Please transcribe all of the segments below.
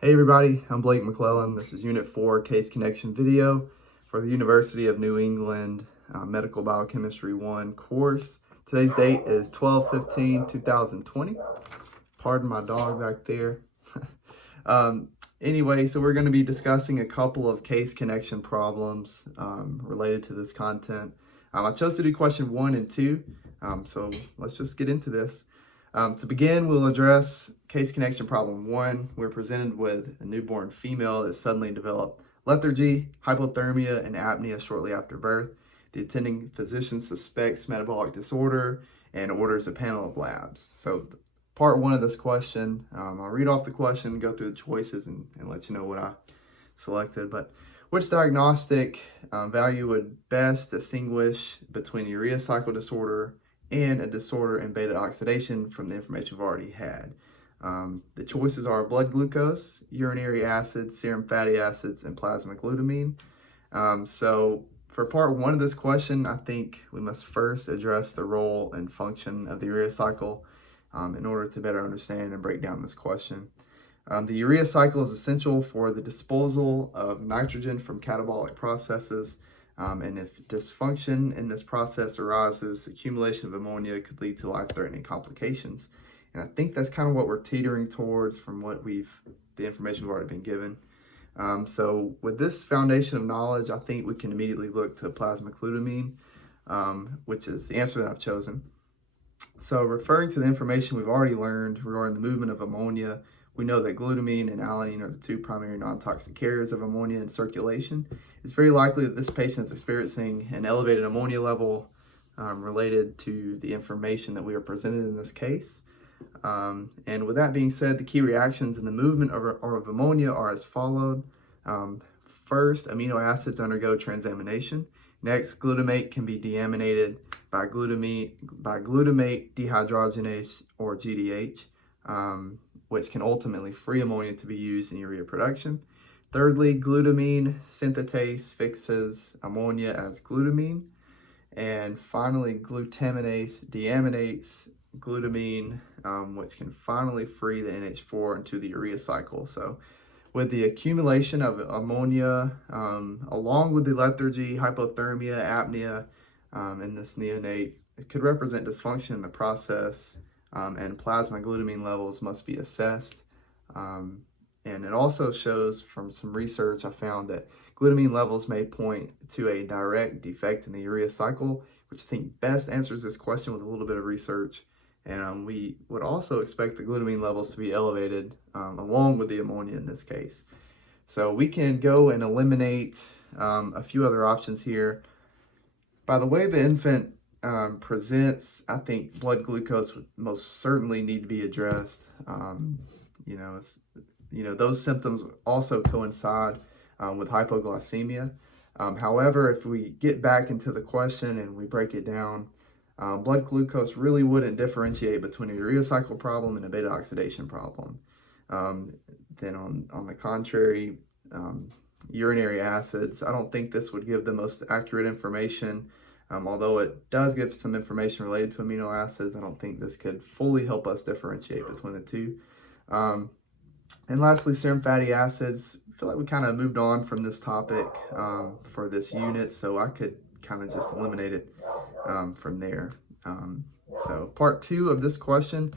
Hey everybody, I'm Blake McClellan. This is Unit 4 Case Connection video for the University of New England Medical Biochemistry 1 course. Today's date is 12/15/2020. Pardon my dog back there. Anyway, so we're going to be discussing a couple of case connection problems related to this content. I chose to do question 1 and 2, so let's just get into this. To begin, we'll address case connection problem 1. We're presented with a newborn female that suddenly developed lethargy, hypothermia, and apnea shortly after birth. The attending physician suspects metabolic disorder and orders a panel of labs. So part 1 of this question, I'll read off the question, go through the choices, and let you know what I selected. But which diagnostic value would best distinguish between urea cycle disorder and a disorder in beta oxidation from the information we've already had? The choices are blood glucose, urinary acids, serum fatty acids, and plasma glutamine. So for part 1 of this question, I think we must first address the role and function of the urea cycle in order to better understand and break down this question. The urea cycle is essential for the disposal of nitrogen from catabolic processes. And if dysfunction in this process arises, accumulation of ammonia could lead to life-threatening complications. And I think that's kind of what we're teetering towards from the information we've already been given. So with this foundation of knowledge, I think we can immediately look to plasma glutamine, which is the answer that I've chosen. So referring to the information we've already learned regarding the movement of ammonia, we know that glutamine and alanine are the two primary non-toxic carriers of ammonia in circulation. It's very likely that this patient is experiencing an elevated ammonia level related to the information that we are presented in this case. And with that being said, the key reactions in the movement of ammonia are as followed. First, amino acids undergo transamination. Next, glutamate can be deaminated by glutamate dehydrogenase, or GDH, which can ultimately free ammonia to be used in urea production. Thirdly, glutamine synthetase fixes ammonia as glutamine. And finally, glutaminase deaminates glutamine, which can finally free the NH4 into the urea cycle. So with the accumulation of ammonia, along with the lethargy, hypothermia, apnea in this neonate, it could represent dysfunction in the process, and plasma glutamine levels must be assessed. And it also shows from some research I found that glutamine levels may point to a direct defect in the urea cycle, which I think best answers this question with a little bit of research. And we would also expect the glutamine levels to be elevated along with the ammonia in this case. So we can go and eliminate a few other options here. By the way the infant presents, I think blood glucose would most certainly need to be addressed. Those symptoms also coincide with hypoglycemia. However, if we get back into the question and we break it down, blood glucose really wouldn't differentiate between a urea cycle problem and a beta oxidation problem. Then on the contrary, urinary acids, I don't think this would give the most accurate information. Although it does give some information related to amino acids, I don't think this could fully help us differentiate between the two. And lastly, serum fatty acids. I feel like we kind of moved on from this topic for this unit, so I could kind of just eliminate it from there. So part 2 of this question,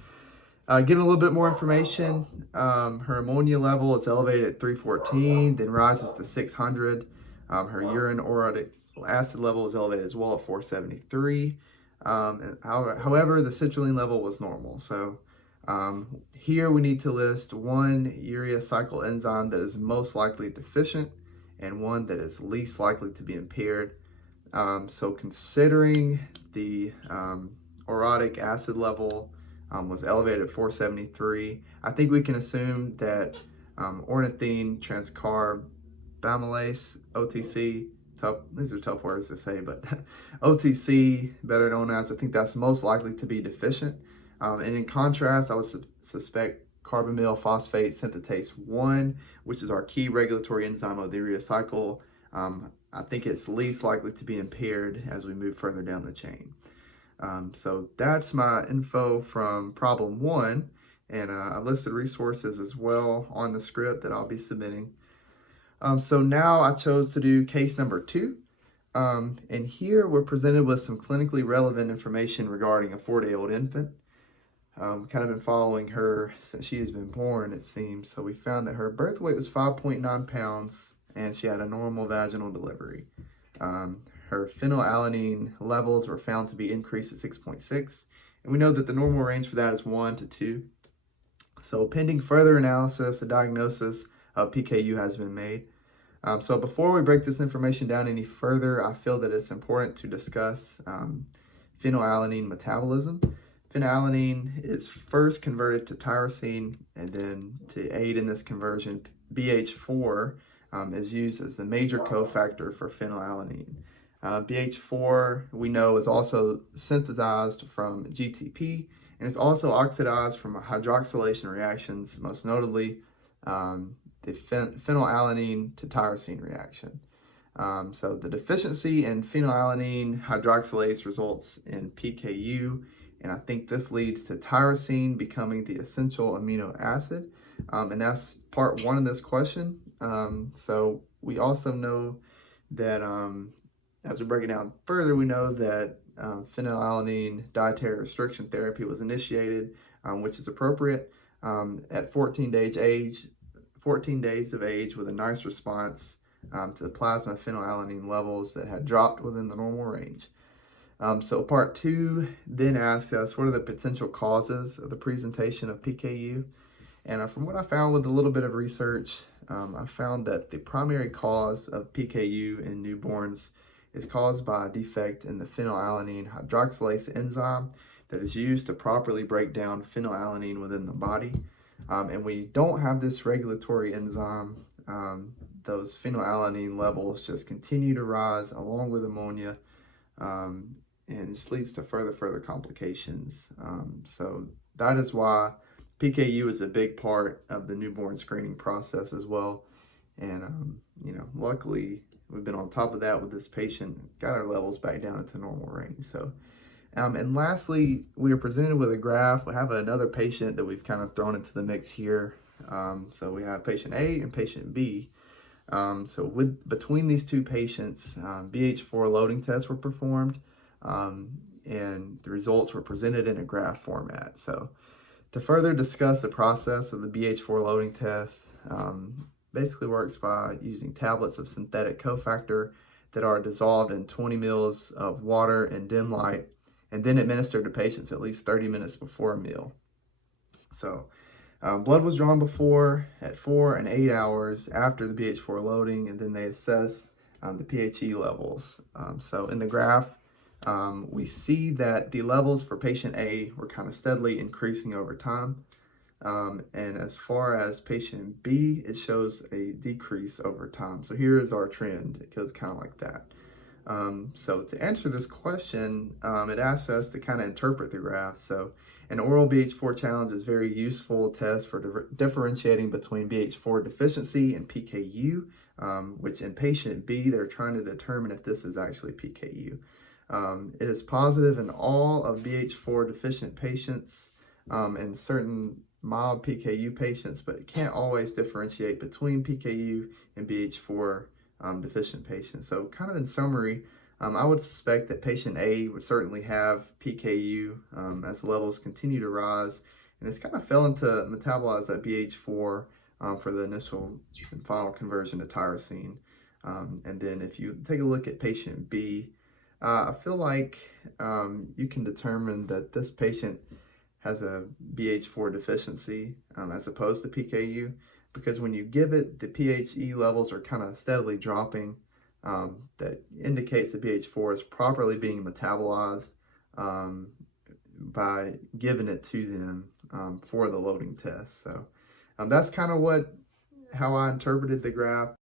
given a little bit more information, her ammonia level is elevated at 314, then rises to 600. Her urine uric acid level is elevated as well at 473. However, the citrulline level was normal. So here we need to list one urea cycle enzyme that is most likely deficient and one that is least likely to be impaired. So considering the uric acid level was elevated at 473, I think we can assume that ornithine transcarbamylase, OTC, these are tough words to say, but OTC, better known as, I think that's most likely to be deficient. And in contrast, I would suspect carbamyl phosphate synthetase 1, which is our key regulatory enzyme of the urea cycle. I think it's least likely to be impaired as we move further down the chain. So that's my info from problem 1. And I've listed resources as well on the script that I'll be submitting. So now I chose to do case number 2. And here we're presented with some clinically relevant information regarding a 4-day-old infant. Kind of been following her since she has been born, it seems. So we found that her birth weight was 5.9 pounds and she had a normal vaginal delivery. Her phenylalanine levels were found to be increased at 6.6. And we know that the normal range for that is 1 to 2. So pending further analysis, a diagnosis of PKU has been made. So before we break this information down any further, I feel that it's important to discuss phenylalanine metabolism. Phenylalanine is first converted to tyrosine, and then to aid in this conversion, BH4 is used as the major cofactor for phenylalanine. BH4, we know, is also synthesized from GTP, and it's also oxidized from hydroxylation reactions, most notably the phenylalanine to tyrosine reaction. So the deficiency in phenylalanine hydroxylase results in PKU, and I think this leads to tyrosine becoming the essential amino acid. And that's part 1 of this question. So we also know that as we break it down further, we know that phenylalanine dietary restriction therapy was initiated, which is appropriate at 14 days of age with a nice response to the plasma phenylalanine levels that had dropped within the normal range. So part 2 then asks us, what are the potential causes of the presentation of PKU? And from what I found with a little bit of research, I found that the primary cause of PKU in newborns is caused by a defect in the phenylalanine hydroxylase enzyme that is used to properly break down phenylalanine within the body. And when you don't have this regulatory enzyme, those phenylalanine levels just continue to rise along with ammonia, and this leads to further complications. So that is why PKU is a big part of the newborn screening process as well. And, luckily we've been on top of that with this patient, got our levels back down into normal range. So, and lastly, we are presented with a graph. We have another patient that we've kind of thrown into the mix here. So we have patient A and patient B. So between these two patients, BH4 loading tests were performed, and the results were presented in a graph format. So to further discuss the process of the BH4 loading test, basically works by using tablets of synthetic cofactor that are dissolved in 20 mils of water and dim light, and then administered to patients at least 30 minutes before a meal. So blood was drawn before, at 4 and 8 hours after the BH4 loading, and then they assess the PHE levels. So in the graph, we see that the levels for patient A were kind of steadily increasing over time. And as far as patient B, it shows a decrease over time. So here is our trend. It goes kind of like that. So to answer this question, it asks us to kind of interpret the graph. So an oral BH4 challenge is a very useful test for differentiating between BH4 deficiency and PKU, which in patient B, they're trying to determine if this is actually PKU. It is positive in all of BH4 deficient patients and certain mild PKU patients, but it can't always differentiate between PKU and BH4 deficient patients. So kind of in summary, I would suspect that patient A would certainly have PKU as the levels continue to rise, and it's kind of failing to metabolize that BH4 for the initial and final conversion to tyrosine. And then if you take a look at patient B, I feel like you can determine that this patient has a BH4 deficiency as opposed to PKU, because when you give it, the PHE levels are kind of steadily dropping. That indicates that BH4 is properly being metabolized by giving it to them for the loading test. So that's kind of how I interpreted the graph.